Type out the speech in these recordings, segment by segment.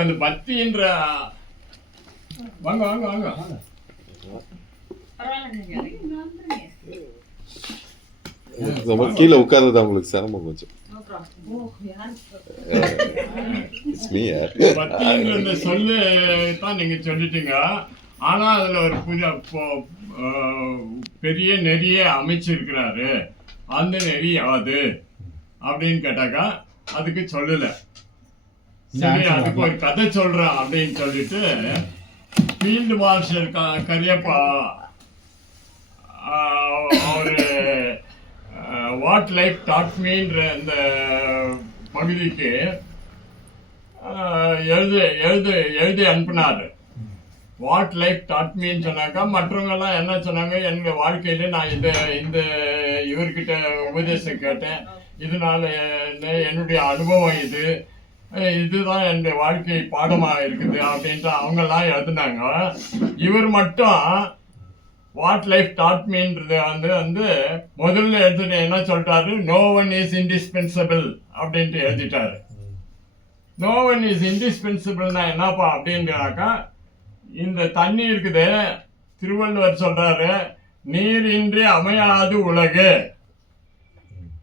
அந்த பக்தின்ற வாங்க வாங்க வாங்க கீழே உட்கார்ந்தது உங்களுக்கு சிரமம் கொஞ்சம். பக்தின்ற இந்த சொல்லு தான் நீங்க சொல்லிட்டீங்க. ஆனா அதுல ஒரு பெரிய நெறிய அமைச்சிருக்கிறாரு. அந்த நெறி யாது அப்படின்னு கேட்டாக்கா அதுக்கு சொல்லல. சரி, அதுக்கு ஒரு கதை சொல்றேன் அப்படின்னு சொல்லிட்டு ஃபீல்டு மார்ஷல் கரியப்பா அவரு வாட் லைஃப் டாட் மீன்ற இந்த பகுதிக்கு எழுதி அனுப்பினாரு. வாட் லைஃப் டாட் மீன்னு சொன்னாக்கா மற்றவங்கெல்லாம் என்ன சொன்னாங்க, எங்கள் வாழ்க்கையில நான் இந்த இவர்கிட்ட உபதேசம் கேட்டேன், இதனால என்னுடைய அனுபவம் இதுதான் என்னுடைய வாழ்க்கை பாடமாக இருக்குது அப்படின்ட்டு அவங்கெல்லாம் எழுதுனாங்க. இவர் மட்டும் வாட் லைஃப் டாட் மீன்றது வந்து முதல்ல எழுதுன என்ன சொல்லிட்டாரு, நோ ஒன் இஸ் இன்டிஸ்பென்சபிள் அப்படின்ட்டு எழுதிட்டாரு. நோ ஒன் இஸ் இன்டிஸ்பென்சபிள்னா என்னப்பா அப்படின்னாக்கா, இந்த தண்ணி இருக்குது, திருவள்ளுவர் சொல்றாரு, நீர் இன்றி அமையாது உலகு.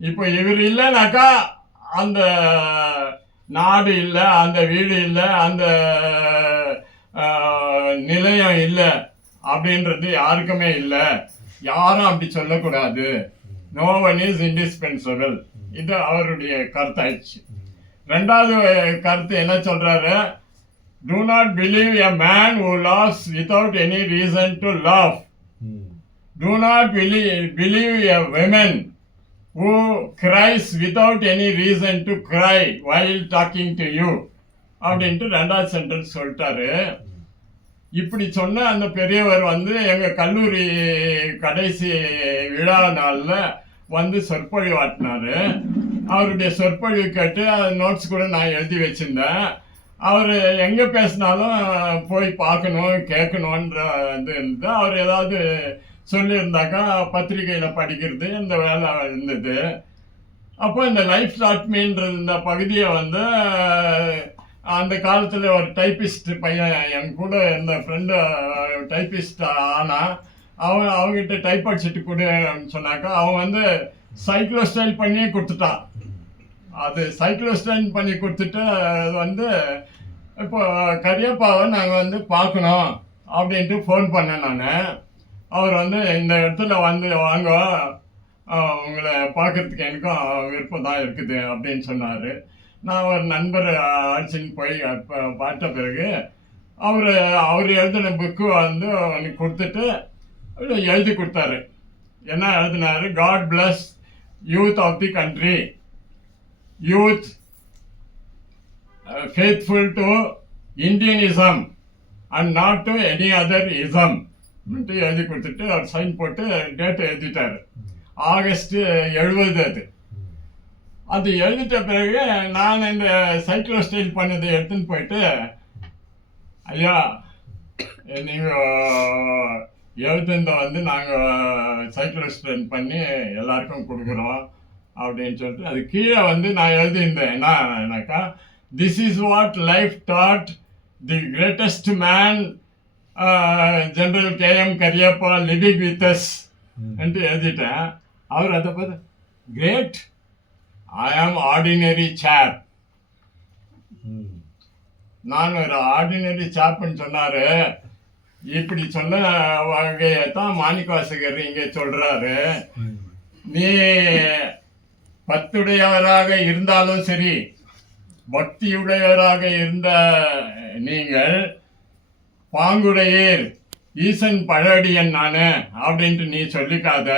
இப்போ இவர் இல்லைனாக்கா அந்த நாடு இல்லை, அந்த வீடு இல்லை, அந்த நிலையம் இல்லை அப்படின்றது யாருக்குமே இல்லை. யாரும் அப்படி சொல்லக்கூடாது. No one is indispensable. இது அவருடைய கருத்தாயிடுச்சு. ரெண்டாவது கருத்து என்ன சொல்றாரு, do not believe a man who laughs without any reason to laugh. Do not believe a woman who cries without any reason to cry while talking to you அப்படின்ட்டு ரெண்டாவது sentence சொல்லிட்டாரு. இப்படி சொன்ன அந்த பெரியவர் வந்து எங்கள் கல்லூரி கடைசி விழா நாளில் சொற்பொழிவு ஆட்டினார். அவருடைய சொற்பொழிவு கேட்டு நோட்ஸ் கூட நான் எழுதி வச்சுருந்தேன். அவர் எங்கே பேசினாலும் போய் பார்க்கணும் கேட்கணுன்ற இது இருந்தது. அவர் ஏதாவது சொல்லியிருந்தாக்கா பத்திரிகையில் படிக்கிறது இந்த வேலை இருந்தது. அப்போ இந்த லைஃப் டாட் மீன்றது இந்த பகுதியை அந்த காலத்தில் ஒரு டைப்பிஸ்ட் பையன் என் கூட இந்த ஃப்ரெண்டு டைப்பிஸ்ட் ஆனால் அவங்ககிட்ட டைப் அடிச்சுட்டு கொடுன்னு சொன்னாக்கா அவன் சைக்ளோஸ்டைல் பண்ணி கொடுத்துட்டான். அது சைக்ளோஸ்டைல் பண்ணி கொடுத்துட்டு இப்போ கரியப்பாவை நாங்கள் பார்க்கணும் அப்படின்ட்டு ஃபோன் பண்ணேன் நான். அவர் இந்த இடத்துல வாங்க, உங்களை பார்க்குறதுக்கு எனக்கும் விருப்பம் தான் இருக்குது அப்படின்னு சொன்னார். நான் ஒரு நண்பர் அழைச்சின்னு போய் பார்த்த பிறகு அவர் எழுதின புக்கு கொடுத்துட்டு எழுதி கொடுத்தாரு. என்ன எழுதினாரு, God bless youth of the country, youth faithful to Indianism and not to any other ism எழுதி கொடுத்துட்டு அவர் சைன் போட்டு டேட்டை எழுதிட்டார். ஆகஸ்ட் 70. அது எழுதிட்ட பிறகு நான் இந்த சைக்ளோஸ்டைல் பண்ணதை எடுத்துன்னு போயிட்டு, ஐயா நீங்கள் எழுதுந்த நாங்கள் சைக்ளோஸ்டைல் பண்ணி எல்லாருக்கும் கொடுக்குறோம் அப்படின்னு சொல்லிட்டு அது கீழே நான் எழுதியிருந்தேன். என்னன்னாக்கா, this is what life that the greatest man General KM Kariappa living with us என்று எழுதிட்டேன். அவர் அதை பார்த்து, கிரேட், ஐ ஆம் ஆர்டினரி சாப். நான் ஒரு ஆர்டினரி சாப்னு சொன்னார். இப்படி சொன்ன வகையை தான் மாணிக்கவாசகர் இங்கே சொல்கிறாரு. நீ பத்துடையவராக இருந்தாலும் சரி, பக்தியுடையவராக இருந்த நீங்கள் பாங்குடையீர், ஈசன் பழடியன் நான் அப்படின்ட்டு நீ சொல்லிக்காத.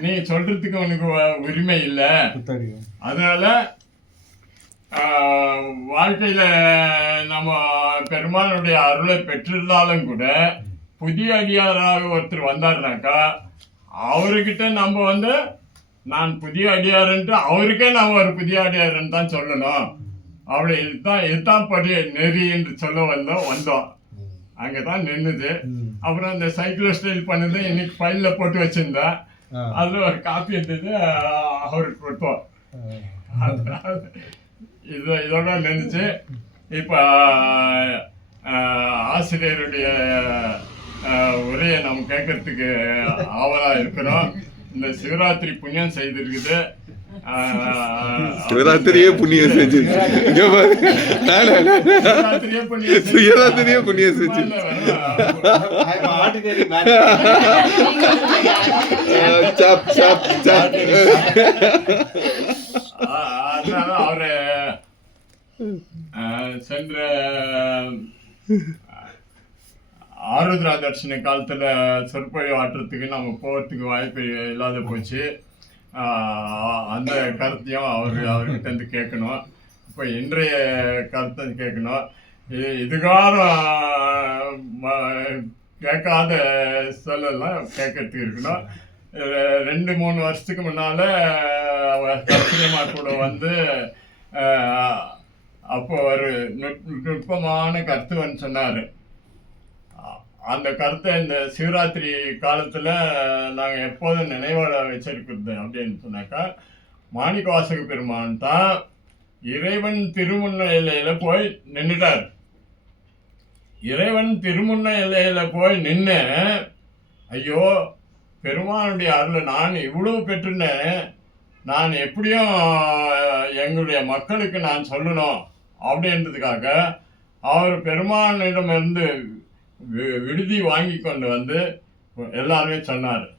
நீ சொல்றதுக்கு உனக்கு உரிமை இல்லை. அதனால வாழ்க்கையில நம்ம பெருமானுடைய அருளை பெற்றிருந்தாலும் கூட புதிய அடியாராக ஒருத்தர் வந்தாருனாக்கா அவர்கிட்ட நம்ம நான் புதிய அடியாருன்ட்டு அவருக்கே நம்ம ஒரு புதிய அடியாருன்னு தான் சொல்லணும் அப்படி இதுதான் படி நெறி என்று சொல்ல வந்தோம் அங்கே தான் நின்றுது. அப்புறம் அந்த சைக்கிள் ஸ்டைல் பண்ணது இன்னைக்கு ஃபைலில் போட்டு வச்சுருந்தேன். அதில் ஒரு காப்பி எடுத்தது அவருக்கு கொடுத்தோம். இதோட நின்றுச்சு. இப்போ ஆசிரியருடைய உரையை நம்ம கேட்கறதுக்கு ஆவலாக இருக்கிறோம். இந்த சிவராத்திரி புண்ணியம் செய்திருக்குது. சிவராத்திரியே புண்ணியம் செஞ்சு சிவராத்திரியே புண்ணியம் செஞ்சு அதனால அவரு சென்ற ஆருத்ரா தர்ஷன காலத்துல சொற்பொழிவு ஆட்டுறதுக்கு நம்ம போகிறதுக்கு வாய்ப்பு இல்லாத போச்சு. அந்த கருத்தையும் அவர்கிட்ட இருந்து கேட்கணும். இப்போ இன்றைய கருத்தை கேட்கணும். இதுகாரம் கேட்காத சொல்லலாம் கேட்கறதுக்கு இருக்கணும். 2-3 வருஷத்துக்கு முன்னால் கர்த்தரியமா கூட வந்து அப்போ ஒரு நுட்பமான கருத்துவன்னு சொன்னார். அந்த கருத்தை இந்த சிவராத்திரி காலத்தில் நாங்கள் எப்போதும் நினைவாட வச்சிருக்கிறது அப்படின்னு சொன்னாக்கா, மாணிக்கவாசக பெருமான் தான் இறைவன் திருமுன்ன எல்லையில் போய் நின்றுட்டார். இறைவன் திருமுன்ன எல்லையில் போய் நின்று, ஐயோ பெருமானுடைய அருள் நான் இவ்வளவு பெற்றுனேன், நான் எப்படியும் எங்களுடைய மக்களுக்கு நான் சொல்லணும் அப்படின்றதுக்காக அவர் பெருமானிடமிருந்து விடுதி வாங்கி கொண்டு வந்து எல்லாருமே சொன்னார்.